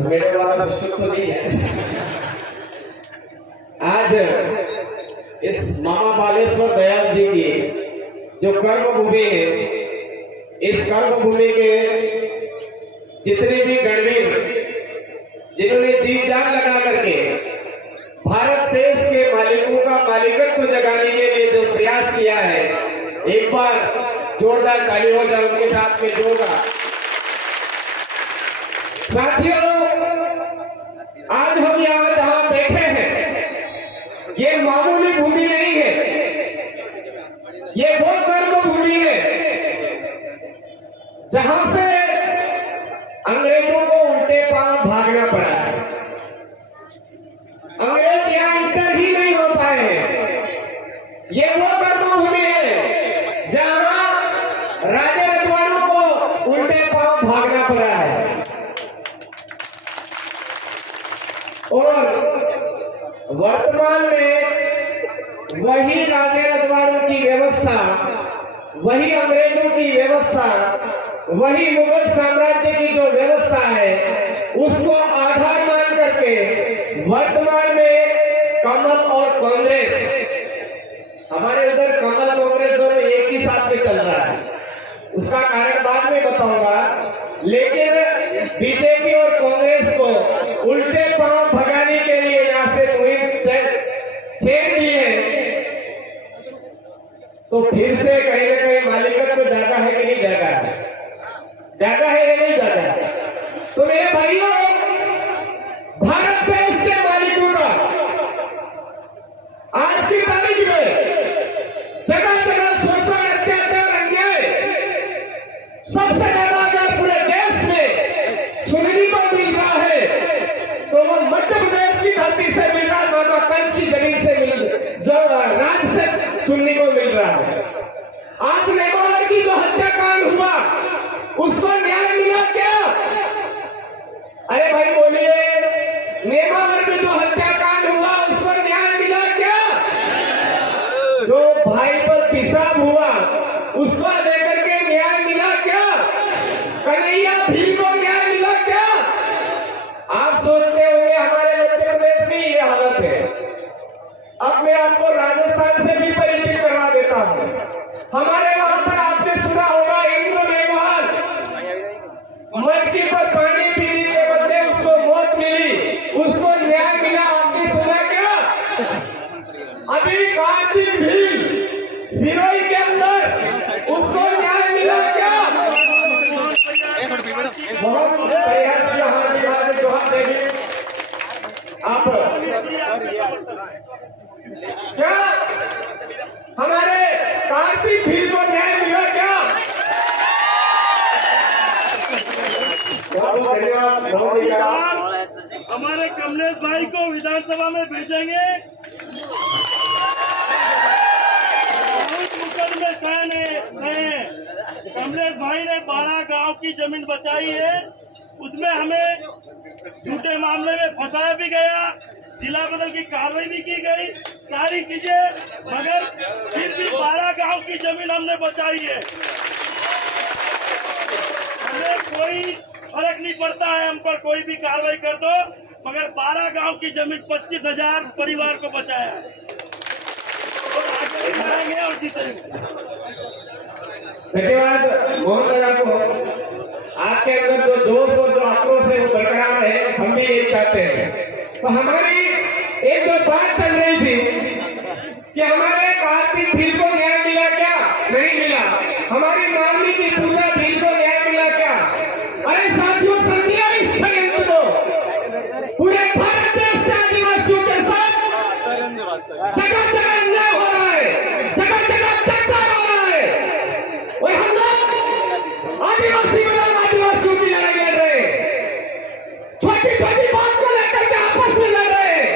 मेरे वाला प्रस्तुत तो नहीं है। आज इस मामा बालेश्वर दयाल जी की जो कर्म भूमि है, इस कर्म भूमि के जितने भी गणवीर जिन्होंने जी जान लगा करके भारत देश के मालिकों का मालिकत्व जगाने के लिए जो प्रयास किया है, एक बार जोरदार ताली हो जाए उनके साथ में जोरदार। साथियों, आज हम यहाँ जहाँ बैठे हैं, ये मामूली भूमि नहीं है, ये वो कर्म भूमि है जहां से अंग्रेजों को उल्टे पांव भागना पड़ा है। अंग्रेज यहाँ इंटर ही नहीं हो पाए हैं। ये वो कर्म भूमि है जहां राजा रजवाड़ों को उल्टे पांव भागना पड़ा है। और वर्तमान में वही राजा रजवाड़ों की व्यवस्था, वही अंग्रेजों की व्यवस्था, वही मुगल साम्राज्य की जो व्यवस्था है, उसको आधार मान करके वर्तमान में कमल और कांग्रेस, हमारे उधर कमल कांग्रेस दोनों एक ही साथ में चल रहा है। उसका कारण बाद में बताऊंगा, लेकिन बीजेपी और कांग्रेस को उल्टे पांव भगाने के लिए यहाँ से मुहिम छेड़ दी है, तो फिर से कहीं ना कहीं मालिकत्व जागा है कि नहीं जागा है, जागा है या नहीं जागा है। तो मेरे भाइयों, भारत देश के मालिकों का आज की तारीख में जगह जगह शोषण, अत्याचार, अन्याय सबसे ज्यादा अगर पूरे देश में सुनने को मिल रहा है तो वो मध्य प्रदेश की धरती से मिल रहा है, मामा कंस की जमीन से मिल, जो राज्य से सुनने को मिल रहा है। आज नेमावर की जो हत्याकांड हुआ, उसको न्याय मिला क्या? अरे भाई बोलिए, नेमावर में जो हत्याकांड हुआ उसको न्याय मिला क्या? जो भाई पर पेशाब हुआ उसको लेकर के न्याय मिला क्या? कन्हैया भील को न्याय मिला क्या? आप सोचते होंगे हमारे मध्य प्रदेश में ये हालत है। अब मैं आपको राजस्थान से भी परिचित करवा देता हूँ। हमारे वहां पर आपने सुना होगा, इंद्र मेघवाल, मटकी पर पानी पीने के बदले उसको मौत मिली, उसको न्याय मिला। आपने सुना क्या? अभी कार्तिक भील सिरोही के अंदर उसको न्याय मिला क्या? बहुत आप क्या हमारे कार्तिक भील को न्याय मिला क्या? धन्यवाद। हमारे कमलेश भाई को विधानसभा में भेजेंगे। बहुत मुकदमे हैं। कमलेश भाई ने 12 गांव की जमीन बचाई है, उसमें हमें झूठे मामले में फंसाया भी गया, जिला बदल की कार्रवाई भी की गई, सारी चीजें, मगर फिर भी 12 गांव की जमीन हमने बचाई है। हमें कोई फर्क नहीं पड़ता है, हम पर कोई भी कार्रवाई कर दो, मगर 12 गांव की जमीन 25,000 परिवार को बचाया और आगे बढ़ेंगे और जीतेंगे। धन्यवाद मोहन को। आपके अंदर जो जोश और जो आक्रोश है वो बरकरार है, हम भी यही चाहते हैं। तो हमारी एक जो बात चल रही थी कि हमारे कार्तिक भील को न्याय मिला क्या? नहीं मिला। हमारी मामली की पूजा भील को न्याय मिला क्या? अरे साथियों, समझिए इस षड्यंत्र को। पूरे भारत देश के आदिवासियों के साथ जगह जगह अन्याय हो रहा है, जगह जगह अत्याचार हो रहा है, और हम लोग आदिवासी बनाम आदिवासियों की लड़ाई लड़ रहे हैं, छोटी छोटी बात को लेकर के आपस में लड़ रहे हैं।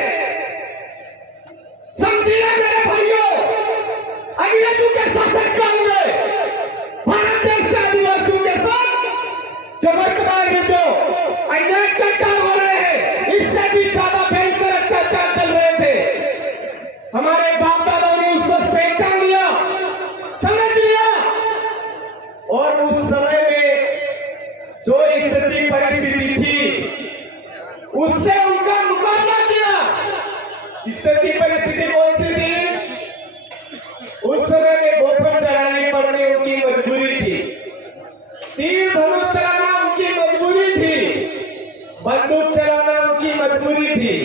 समझिए मेरे भाइयों, अंग्रेजों के शासनकाल में भारत देश के आदिवासियों के साथ जो वर्तमान में जो अन्याय अत्याचार हो रहे हैं, इससे भी ज्यादा भयंकर अत्याचार चल रहे थे। हमारे बाप दादाओं ने उसको पहचान लिया। उससे उनका मुकाबला किया। स्थिति परिस्थिति कौन सी थी? उस समय में गोफन चलानी पड़नी उनकी मजबूरी थी, तीर धनुष चलाना उनकी मजबूरी थी, बंदूक चलाना उनकी मजबूरी थी।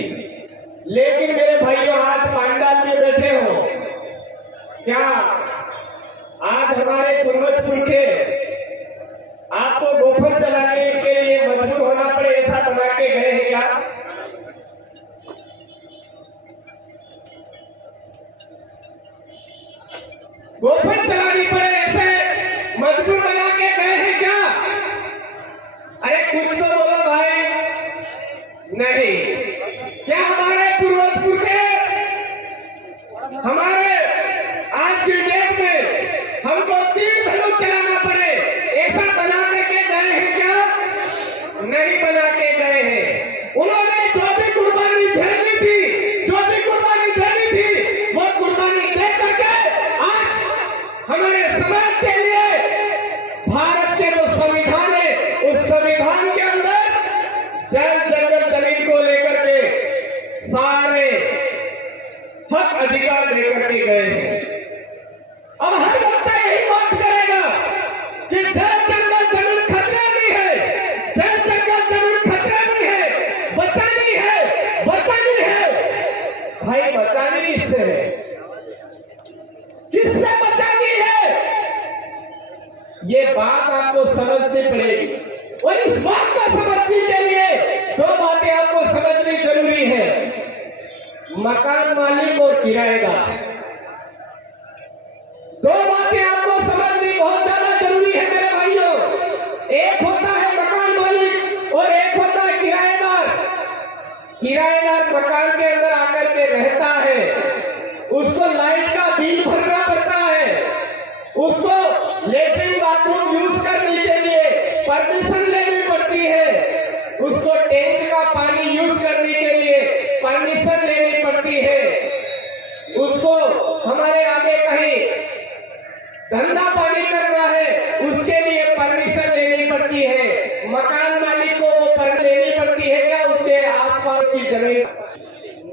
लेकिन मेरे भाइयों, आज पांडाल में बैठे हो, क्या आज हमारे पूर्वज पुरखे आपको गोफन चलाने के लिए मजबूर होना पड़े ऐसा बना के गए हैं क्या? गोफन चलानी पड़े ऐसे मजबूर बना के गए हैं क्या? अरे कुछ तो बोलो भाई। नहीं, क्या हमारे पूर्वज पुरखे हमारे आज की डेट में हमको तीर धनुष चलाना पड़े ऐसा बना के गए हैं क्या? नहीं बना के गए हैं। उन्होंने जो भी कुर्बानी झेली थी, जो भी कुर्बानी देनी थी, वो कुर्बानी दे करके आज हमारे समाज के लिए भारत के जो संविधान है, उस संविधान के अंदर जल जंगल जमीन को लेकर के सारे हक अधिकार देकर के गए हैं। अब हर वक्त यही बात करेगा कि जल जंगल जमीन खतरे में है, जल जंगल जमीन खतरे में है, बचानी है, बचानी है। भाई बचानी किससे है? किससे बचानी है? ये बात आपको समझनी पड़ेगी। और इस बात को समझने के लिए दो बातें आपको समझनी जरूरी है, मकान मालिक और किराएदार। दो बातें आपको समझनी बहुत ज्यादा जरूरी है मेरे भाइयों। एक होता है मकान मालिक और एक होता है किराएदार। किराएदार मकान के अंदर आकर के रहता है, उसको लाइट का बिल भरना पड़ता है, उसको लेटरिन बाथरूम यूज करने के लिए परमिशन लेनी पड़ती है, उसको टैंक का पानी यूज करने के लिए परमिशन लेनी पड़ती है, उसको हमारे आगे कहीं धंधा पानी करना है उसके लिए परमिशन लेनी पड़ती है। मकान मालिक को वो परमिशन लेनी पड़ती है क्या? उसके आसपास की जमीन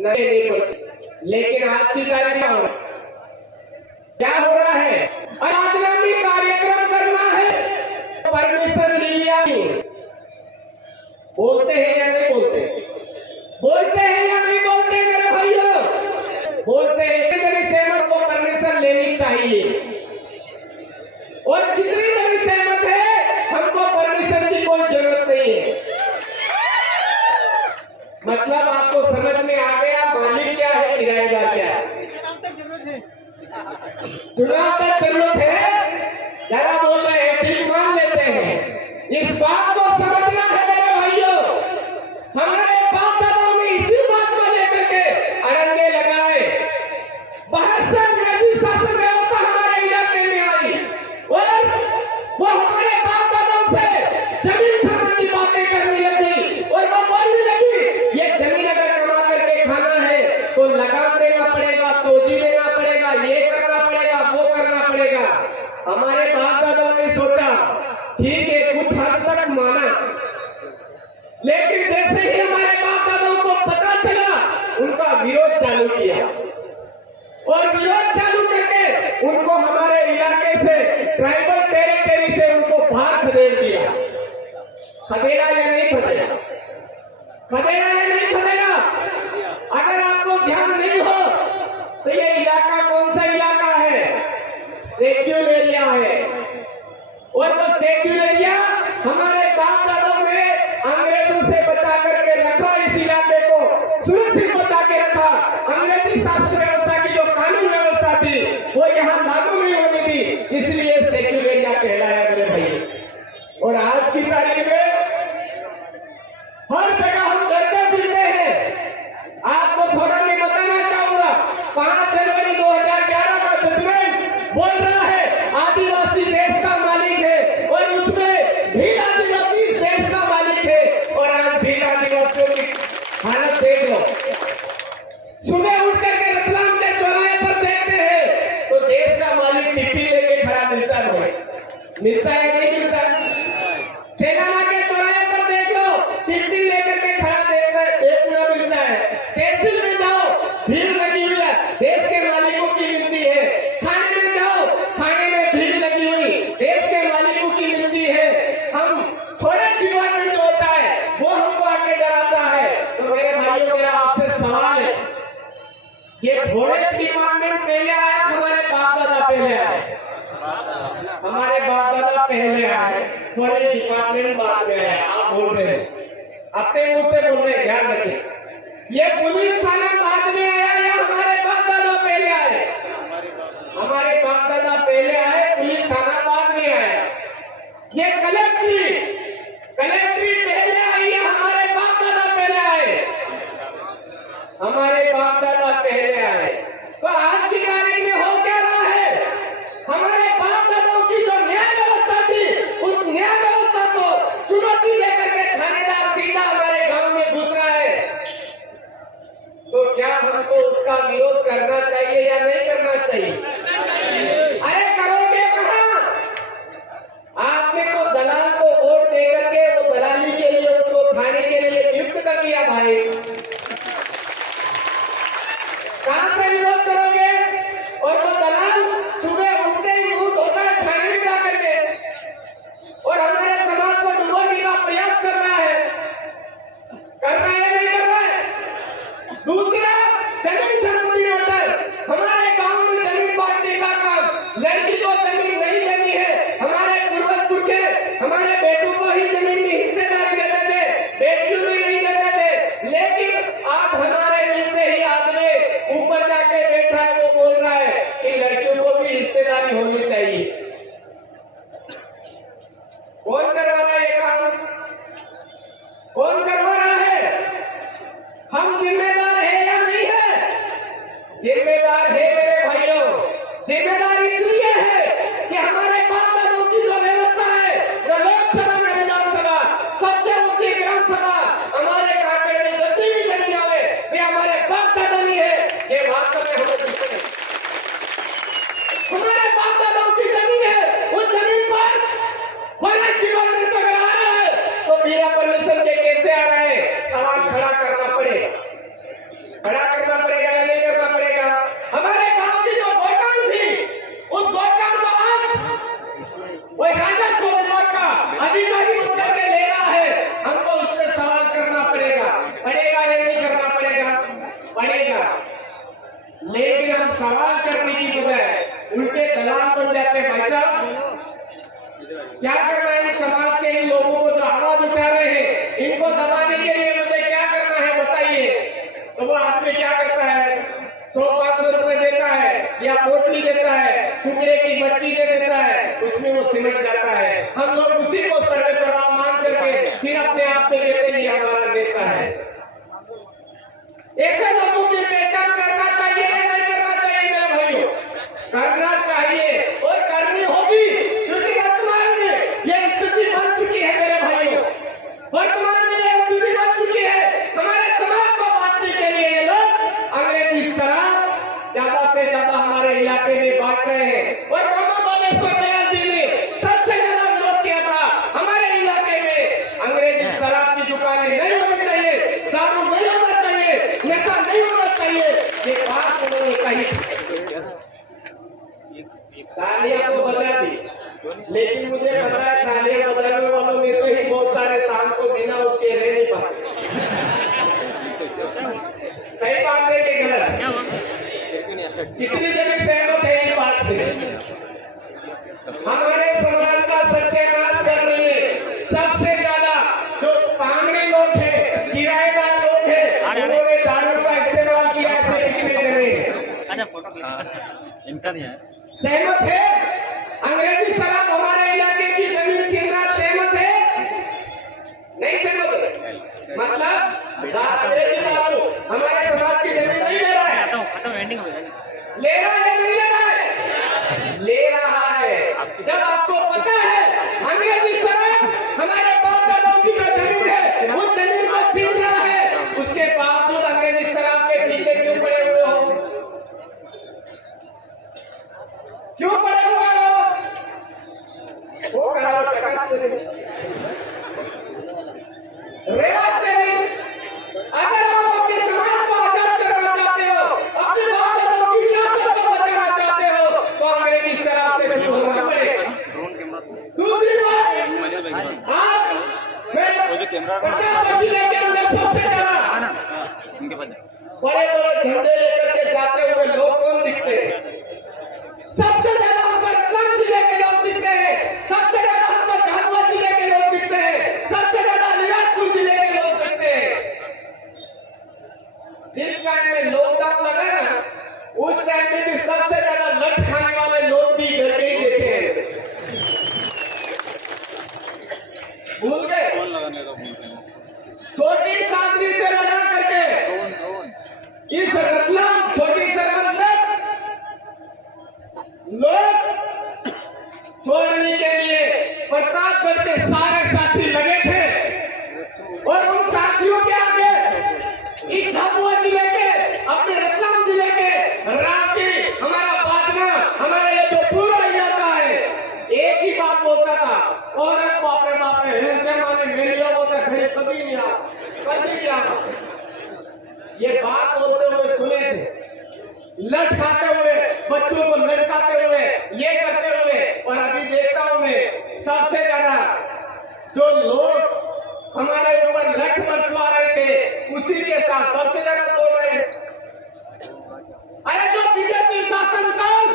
नहीं लेनी पड़ती। लेकिन आज की तारीख में क्या हो रहा है? राजनीति कार्यक्रम करना है, परमिशन लिया। बोलते हैं या नहीं बोलते? बोलते हैं या नहीं बोलते मेरे भाइयों? बोलते हैं। कितनी सहमत को परमिशन लेनी चाहिए और कितनी बड़ी सहमत है हमको परमिशन की कोई जरूरत नहीं है। मतलब आपको समझ में आ गया मालिक क्या है, किराएदार क्या है? चुनाव तक जरूरत है, जरा बोल रहे हैं, ठीक मान लेते हैं। इस बात को समझना है मेरे भाइयों। हमारे बाप दादाओं ने इसी बात को लेकर के अरंगे लगाए। बाहर से अंग्रेजी शासन व्यवस्था हमारे इलाके में आई और वो हमारे बाप दादाओं से जमीन संबंधी बातें करने लगी और वो बोलने लगी, ये जमीन अगर कमा करके खाना है तो लगान देना पड़ेगा, तोजी देना पड़ेगा, ये करना पड़ेगा, वो करना पड़ेगा। हमारे बाप दादाओं ने सोचा ठीक है, कुछ हद तक माना, लेकिन जैसे ही हमारे बाप दादाओं को पता चला, उनका विरोध चालू किया और विरोध चालू करके उनको हमारे इलाके से, ट्राइबल टेरिटरी से उनको बाहर खदेड़ दिया। खदेड़ा या नहीं खदेड़ा? खदेड़ा या नहीं खदेड़ा? अगर आपको ध्यान नहीं हो तो ये इलाका कौन सा इलाका है? शेड्यूल एरिया है। और वो शेड्यूल एरिया हमारे बाप दादाओं ने अंग्रेजों से बचा करके रखा, इस इलाके को सुरक्षित बचा के रखा। अंग्रेजी शासन व्यवस्था की जो कानून व्यवस्था थी वो यहाँ लागू नहीं होनी थी, इसलिए शेड्यूल एरिया कहलाया मेरे भाई। और आज की तारीख में हर जगह हम डरते फिरते हैं। आपको थोड़ा मैं बताना चाहूंगा, 5 जनवरी 2011 का जजमेंट बोल रहा है आदिवासी देश का मालिक है और उसमें भील आदिवासी देश का मालिक है। और आज भील आदिवासियों की हालत देख लो। सुबह उठ करके रतलाम के चौराहे पर देखते हैं तो देश का मालिक टिप्पी लेके खड़ा मिलता है, मिलता है नहीं मिलता? सेना के चौराहे पर देख लो, टिप्पी लेकर के खड़ा देख पहले आए, फॉरेन डिपार्टमेंट बाद में आया। आप बोल रहे हैं, अपने मुंह से बोल रहे हैं, ध्यान रखें। ये पुलिस थाना बाद में आया या हमारे बाप दादा पहले आए? हमारे बाप दादा पहले आए, पुलिस थाना बाद में आया। ये कलेक्ट्री पहले आई या हमारे बाप दादा पहले आए? हमारे बाप दादा पहले आए। तो आज की तारीख में हो क्या रहा है? हमारे बाप दादाओं की जो न्याय व्यवस्था थी, उस न्याय व्यवस्था को चुनौती देकर के थानेदार सीधा हमारे गांव में घुस रहा है। तो क्या हमको उसका विरोध करना चाहिए या नहीं करना चाहिए? अरे करोगे कहाँ? आपने तो दलाल को वोट देकर के वो दलाली के लिए उसको थाने के लिए नियुक्त कर दिया भाई। कहां से विरोध करोगे? और वो दलाल सुबह उठते ही मुंह धोता है थाने में जाकर के, और हमारे समाज को डुबोने का प्रयास कर रहा है या नहीं कर रहा है? दूसरा, जमीन संबंधी मैटर, हमारे गांव में जमीन बांटने का काम, लड़की को जमीन नहीं देनी है। हमारे पूर्वज पुरखे हमारे बेटों को ही जमीन में हिस्सेदारी देते थे, बेटियों में नहीं देते थे। लेकिन आज हमारे में से ही आदमी ऊपर जाके बैठा है, वो बोल रहा है कि लड़कियों को भी हिस्सेदारी होनी चाहिए। कौन करवा रहा है ये काम? कौन करवा रहा है? हम जिम्मेदार है या नहीं है? जिम्मेदार है मेरे भाइयों। जिम्मेदार इसलिए है कि हमारे बाप दादों की जो व्यवस्था है, जो लोकसभा में विधानसभा सबसे ऊंची ग्राम सभा हमारे कांकेर में जितनी भी जमीन है वे हमारे बाप दादा नहीं है। ये वास्तव में हमें दिखते हैं। हमारे बाप दादाओं की जमीन है, उस जमीन पर फॉरेस्ट डिपार्टमेंट अगर आ रहा है तो बिना परमिशन के कैसे आ रहा है? सवाल खड़ा करना पड़ेगा। खड़ा करना पड़ेगा या नहीं करना पड़ेगा? हमारे गांव की जो गोटान थी, उस गोटान को आज वही राजस्व विभाग का अधिकारी उतर के ले रहा है। हमको उससे सवाल करना पड़ेगा या नहीं करना पड़ेगा? लेकिन हम सवाल करने की बजाय उल्टे दलाल बन जाते हैं। भाई साहब, क्या करना है? समाज के इन लोगों को जो आवाज उठा रहे हैं, इनको दबाने के लिए मुझे क्या करना है बताइए? तो वो आदमी क्या करता है? 100-500 रुपए देता है या पोटली देता है, टुकड़े की मट्टी दे देता है, उसमें वो सिमट जाता है। हम लोग उसी को सर्वे सर्वा मान करके फिर अपने आप में कहते हैं ये हमारा नेता है। ऐसे लोगों की पहचान करना चाहिए या नहीं करना चाहिए मेरे भाइयों? करना चाहिए और करनी होगी, क्योंकि वर्तमान में यह स्थिति बन चुकी है मेरे भाइयों। वर्तमान में यह स्थिति बन चुकी है। हमारे समाज को बांटने के लिए ये लोग अंग्रेजी शराब ज्यादा से ज्यादा हमारे इलाके में बांट रहे हैं। और बालेश्वर दयाल जी ने सबसे ज्यादा विरोध किया था हमारे इलाके में। अंग्रेजी शराब की दुकानें नहीं होनी चाहिए, दारू नहीं होना चाहिए, नशा नहीं होना चाहिए, ये बात उन्होंने कही। तालियां तो बजा दी, लेकिन मुझे पता है तालियां बजाने वालों में से ही बहुत सारे शाम को बिना उसके रह नहीं पाते। सही बात है कि गलत? कितनी जगह सहमत है इस बात से? हमारे समाज का सत्यानाश करने में सबसे ज्यादा जो पांगड़ी लोग हैं, किराएदार लोग हैं, उन्होंने दारू का इस्तेमाल किया है। इनका नहीं है। सहमत है? अंग्रेजी शराब हमारे इलाके की जमीन छीन रहा, सहमत है? नहीं सहमत है? मतलब अंग्रेजी दारू हमारे समाज की जमीन नहीं ले रहा है। ले रहा है नहीं ले रहा है? ले रहा है। जब आपको पता है अंग्रेजी शराब हमारे बाप दादाओं की जो जमीन है, उस जमीन को छीन रहा है, उसके बावजूद अंग्रेजी शराब के पीछे क्यों पड़े हुए हो? क्यों पड़े हुए हो? वो कराओ प्रकाश से रेवाज से नहीं। अगर आप अपने समाज को आजाद करना चाहते हो, अपने बाप दादाओं की विरासत को बचाना चाहते हो, तो अंग्रेजी शराब से दूर होना पड़ेगा। दूसरी बात, आज मैं जिले के अंदर सबसे ज्यादा बड़े बड़े झंडे लेकर के जाते हुए लोग कौन दिखते हैं? सबसे ज्यादा हमको जिले के लोग दिखते हैं। सबसे ज्यादा से रतलाम, छोटी से मंडप लोग छोड़ने के लिए प्रतापगढ़ के सारे साथी लगे थे और उन साथियों के आगे इस झाबुआ जिले के, अपने रतलाम जिले के रांची, हमारा पाटना, हमारा ये जो पूरा इलाका है, एक ही बात बोलता था, और बाप रे बाप रे, माने मेरे लोग होते फिर कभी नहीं आ, कभी नहीं आ। ये बात बोलते हुए सुने थे, लट खाते हुए, बच्चों को लटकाते हुए, ये करते हुए, और अभी देखता हूं मैं सबसे ज्यादा जो लोग हमारे ऊपर लठ बरसवा रहे थे, उसी के साथ सबसे ज्यादा बोल रहे हैं। अरे जो बीजेपी शासनकाल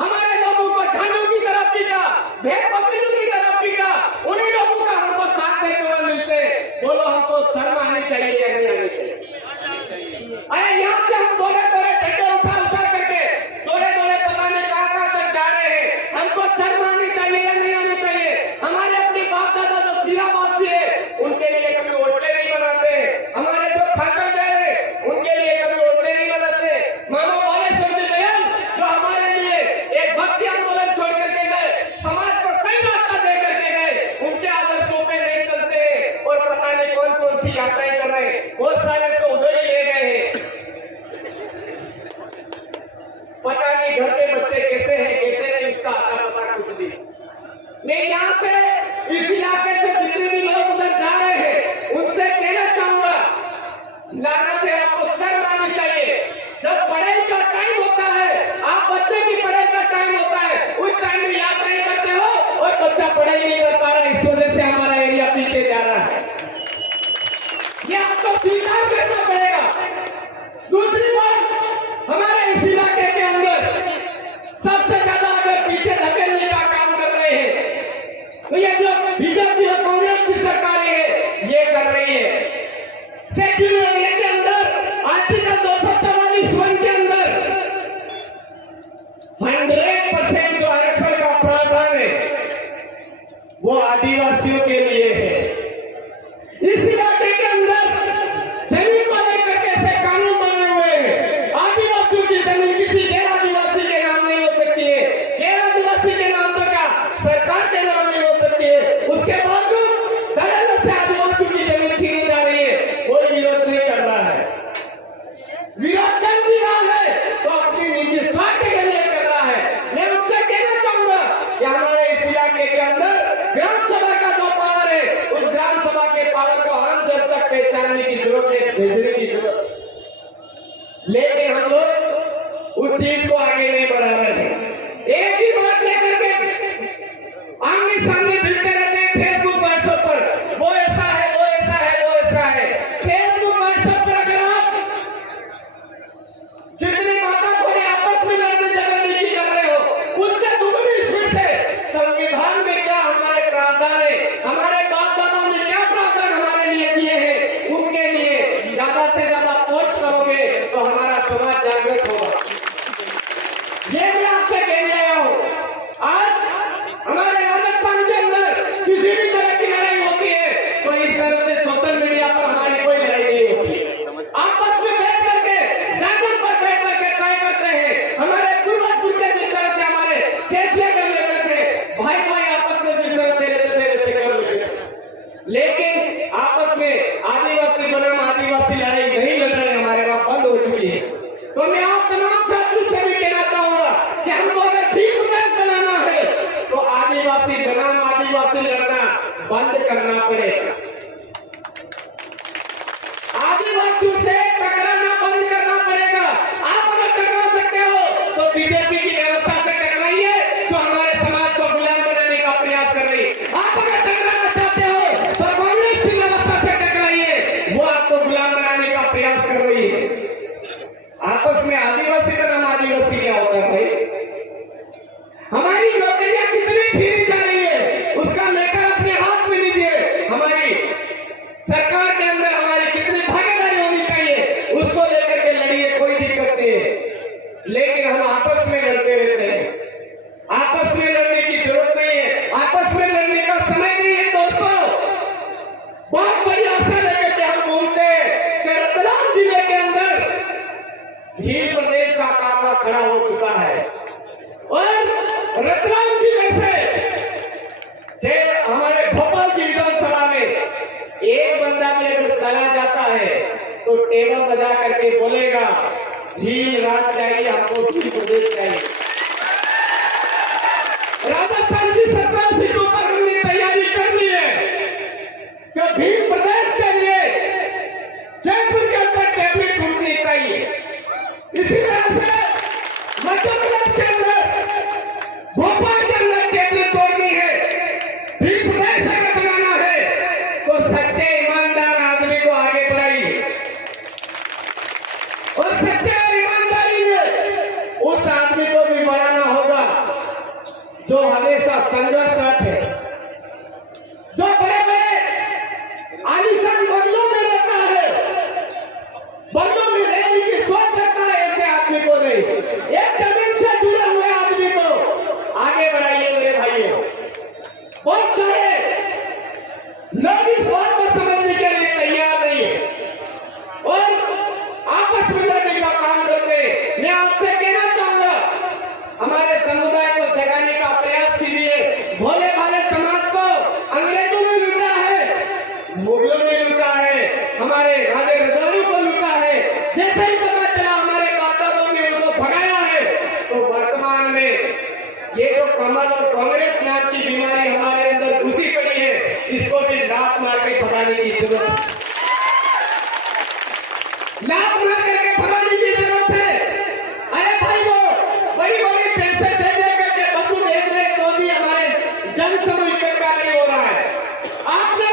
हमारे लोगों को ढांडू की तरफ पीटा, भेड़ बकरियों की तरफ पीटा, उन्हीं लोगों का हमको साथ देते हुए मिलते, बोलो हमको शर्म आनी चाहिए या नहीं आनी चाहिए? अरे यहाँ से हम दौड़े दौड़े झंडे उठा उठा करके दौड़े दौड़े पता नहीं कहाँ तक जा रहे हैं, हमको शर्म आनी चाहिए या नहीं आनी चाहिए? हमारे अपने बाप दादा जो सीरावासी है, उनके लिए कभी होटलें नहीं बनाते, हमारे जो खाकर गए उनके लिए कभी होटलें नहीं बनाते। मानो बालेश्वर जी दयाल जो हमारे लिए एक भक्ति आंदोलन छोड़ करके गए, समाज को सही रास्ता दे करके गए, उनके आदर्शों पे नहीं चलते और पता नहीं कौन कौन सी यात्राएं कर रहे हैं, बहुत सारे तो उधर ही ले गए हैं। पता नहीं घर के बच्चे कैसे हैं कैसे नहीं, उसका आता पता कुछ नहीं। मैं यहाँ से इस इलाके से जितने भी लोग उधर जा रहे हैं उनसे कहना चाहूंगा, लानत है, आपको शर्म आनी चाहिए। जब पढ़ाई का टाइम होता है, आप बच्चे की पढ़ाई का टाइम होता है, उस टाइम में याद नहीं करते हो और बच्चा पढ़ाई नहीं कर पा रहा है, इस वजह से हमारा एरिया पीछे जा रहा है। ये आपको स्वीकार करना पड़ेगा। दूसरी बात, हमारे इस इलाके के अंदर सबसे ज्यादा अगर पीछे धकेलने का काम कर रहे हैं तो ये जो बीजेपी और कांग्रेस की सरकारें है, ये कर रही है। शेड्यूल एरिया के अंदर आर्टिकल 244(1) के अंदर 100% जो आरक्षण का प्रावधान है वो आदिवासियों के लिए है। इस इलाके के अंदर जमीन को लेकर कैसे कानून बने हुए हैं, आदिवासियों की जमीन किसी गैर आदिवासी के नाम नहीं हो सकती है, गैर आदिवासी के नाम तो क्या सरकार के नाम नहीं हो सकती है, उसके बावजूद दलालों से आदिवासियों की जमीन छीनी जा रही है, कोई विरोध नहीं कर रहा है। विरोध कर भी रहा है तो अपनी निजी स्वार्थ के लिए कर रहा है। मैं उनसे कहना चाहूंगा कि हमारे इस इलाके के अंदर ग्राम सभा का जो पावर है, उस ग्राम सभा के पावर को आम जन तक पहचानने की जरूरत है, भेजने की जरूरत है। लेकिन हम लोग उस चीज को आगे नहीं बढ़ा रहे हैं। एक ही बात लेकर के आमने सामने फिरते रहते हैं फेसबुक व्हाट्सएप पर, वो ऐसा है, वो ऐसा है, वो ऐसा है। फेसबुक व्हाट्सएप पर अगर आप जितने माता घोड़े आपस में लड़ने झगड़ने की कर रहे हो, उससे दुगनी स्पीड से संविधान में क्या हमारे प्रावधान है, हमारे बाप दादाओं ने क्या प्रावधान हमारे लिए दिए हैं, उनके लिए ज्यादा से ज्यादा पोस्ट करोगे तो हमारा समाज जागृत होगा। ये मैं आपसे कहने आया हूं। आज हमारे राजस्थान के अंदर किसी भी तरह की लड़ाई होती है तो इस तरह से सोशल मीडिया पर हमारी कोई लड़ाई नहीं होती। आपस में बैठ करके जागरण पर बैठ करके तय करते हैं। हमारे पूर्वज जिस तरह से हमारे फैसले कर लेते थे, भाई भाई आपस में जिस तरह से लेते थे वैसे कर लेते थे। लेकिन आपस में आदिवासी बनाम आदिवासी लड़ाई नहीं लड़ रहे, हमारे वहां बंद हो चुकी है। तो मैं आप तमाम साथियों से भी कहना चाहूंगा कि हमको अगर भीख बनाना है तो आदिवासी बनाम आदिवासी लड़ना बंद करना पड़ेगा। आदिवासियों से टकराना बंद करना पड़ेगा। आप अगर टकरा सकते हो तो बीजेपी की व्यवस्था से टकराइए जो हमारे समाज को गुलाम बनाने का प्रयास कर रही है। आप अगर टकराना चाहते हो तो कांग्रेस की व्यवस्था से टकराइए, वो आपको गुलाम बनाने का प्रयास कर रही है। आपस में आदिवासी बनाम आदिवासी क्या होता है भाई? हमारी नौकरियां कितनी छीनी जा रही है उसका मैटर अपने हाथ में लीजिए। हमारी सरकार के अंदर हमारी कितनी भागीदारी होनी चाहिए टेबल बजा करके बोलेगा भील राज चाहिए, हमको भील प्रदेश चाहिए। राजस्थान की 17 सीटों पर हमने तैयारी कर ली है कि भील प्रदेश के लिए जयपुर के अंदर कैबिनेट टूटनी चाहिए। इसी तरह से मध्य प्रदेश के अंदर, भोपाल के अंदर कैबिनेट तोड़नी है। भील प्रदेश अगर बनाना है तो सच्चे ईमानदार आदमी को आगे बढ़ाइए और सच्चे और ईमानदारी में उस आदमी को भी बढ़ाना होगा जो हमेशा संघर्षरत है, जो बड़े बड़े आलीशान बंगलों में रहता है, बंगलों में रहने की सोच रखता है, ऐसे आदमी को नहीं, एक जमीन से जुड़े हुए आदमी को आगे बढ़ाइए मेरे भाइयों। बहुत सारे लोग इस बात को समझने के लिए तैयार नहीं है और आपस में लड़ने का काम करते। मैं आपसे कहना चाहूंगा, हमारे समुदाय को जगाने का प्रयास कीजिए। भोले भाले समाज को अंग्रेजों ने लूटा है, मुगलों ने लूटा है, हमारे राजे रजवाड़ों को लूटा है। जैसे ही पता चला हमारे बादलों ने उनको भगाया है, तो वर्तमान में ये जो कमल और कांग्रेस नाम की बीमारी हमारे अंदर घुसी पड़ी है, इसको भी लात मार के भगाने की जरूरत है। लात मार करके भगाने की जरूरत है। अरे भाई वो बड़ी बड़ी पैसे दे दे करके पशु बेच रहे तो भी हमारे जन समूह इकट्ठा नहीं हो रहा है। आपने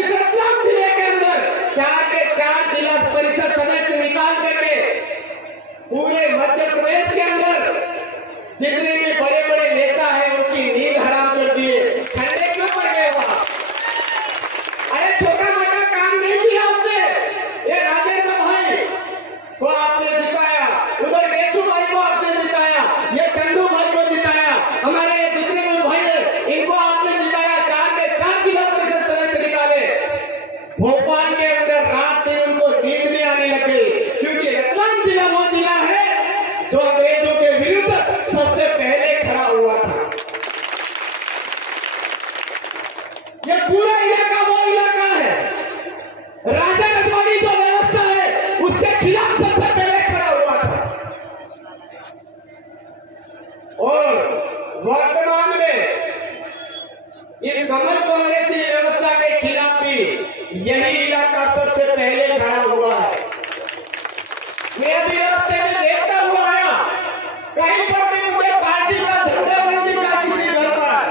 इस रतलाम जिले के अंदर 4 के 4 जिला परिषद सदस्य निकाल करके पूरे मध्य प्रदेश के अंदर जितने भी बड़े बड़े नेता हैं उनकी नींद हराम कर दिए। ठंडे क्यों पड़ गए वहां? अरे छोटा मोटा काम नहीं किया आपने। ये राजेंद्र भाई को आपने जिताया, उधर केशु भाई को आपने जिताया, ये चंदू भाई को जिताया, हमारे ये जितने भी भाई हैं इनको आपने जिताया। 4 के 4 जिला परिषद सदस्य निकाले। भोपाल के अंदर रात दिन उनको नींद नहीं आने लगी, क्योंकि रतलाम जिला वो जिला है जो अंग्रेजों के विरुद्ध सबसे पहले खड़ा हुआ था। ये पूरा इलाका वो इलाका है, राजा रजवाड़ी जो व्यवस्था है उसके खिलाफ सबसे पहले खड़ा हुआ था। और वर्तमान में इस कमल कांग्रेसी व्यवस्था के खिलाफ भी यही इलाका सबसे पहले खड़ा हुआ है। मैं अभी रास्ते में देखता हुआ आया, कहीं पर भी मुझे पार्टी का झंडा नहीं दिखा किसी घर पर।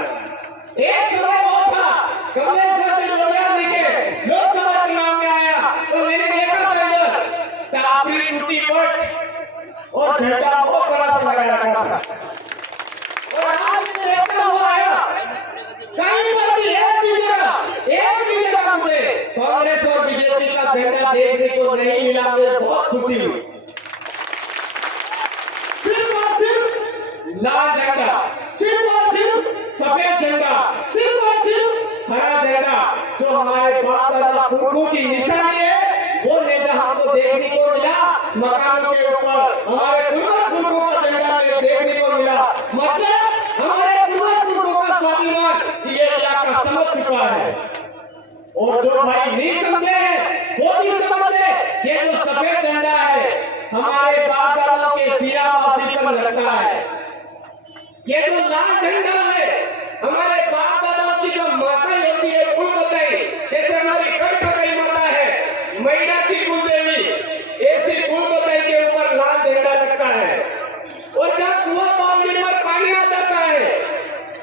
एक समय वो था कमलेश लोहिया जी के लोकसभा चुनाव में आया तो मैंने देखा था आपने टूटी पट और झंडा बहुत बड़ा सा लगा रखा था। और आज देखता हुआ आया कहीं पर भी एक भी जगह मुझे कांग्रेस और बीजेपी का झंडा देखने को नहीं मिला। मुझे बहुत खुशी हुई। सिर्फ और सिर्फ लाल झंडा, सिर्फ और सिर्फ सफेद झंडा, सिर्फ और सिर्फ हरा झंडा जो हमारे बाप दादा पुरखों की निशानी है, वो नेता हमको देखने को मिला। मकानों के ऊपर हमारे पुरखों का झंडा देखने को मिला। मतलब हमारे पुरखों का स्वाभिमान ये इलाका समझ चुका है। और जो भाई नहीं समझे हैं वो भी समझ ले, ये जो सफेद झंडा है हमारे बाप दादाओं के सिरावासी पर लगता है। ये जो लाल झंडा है हमारे बाप दादाओं की जो माता होती है कुल बताई, जैसे हमारी कड़खड़ी माता है मैना की कुल देवी, ऐसी कुल बताई के ऊपर लाल झंडा लगता है। और जब कुआं पानी पर पानी आ जाता है,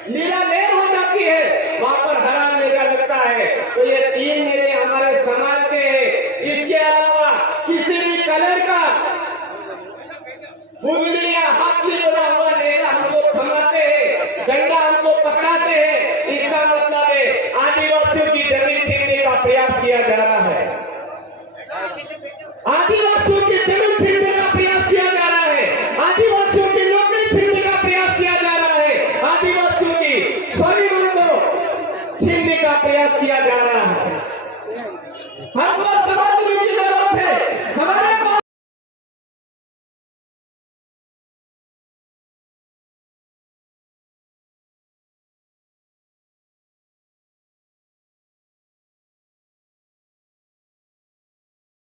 नीला लेन हो जाती है, वहां पर हरा नेजा लगता है। तो ये 3 नेजे हमारे समाज के हैं। इसके अलावा किसी भी कलर का बुंदी या हाथ से बना हुआ नेता हमको थमाते हैं, झंडा हमको पकड़ाते हैं। इसका मतलब है आदिवासियों की जमीन छीनने का प्रयास किया जा रहा है। आदिवासियों की जमीन छीनने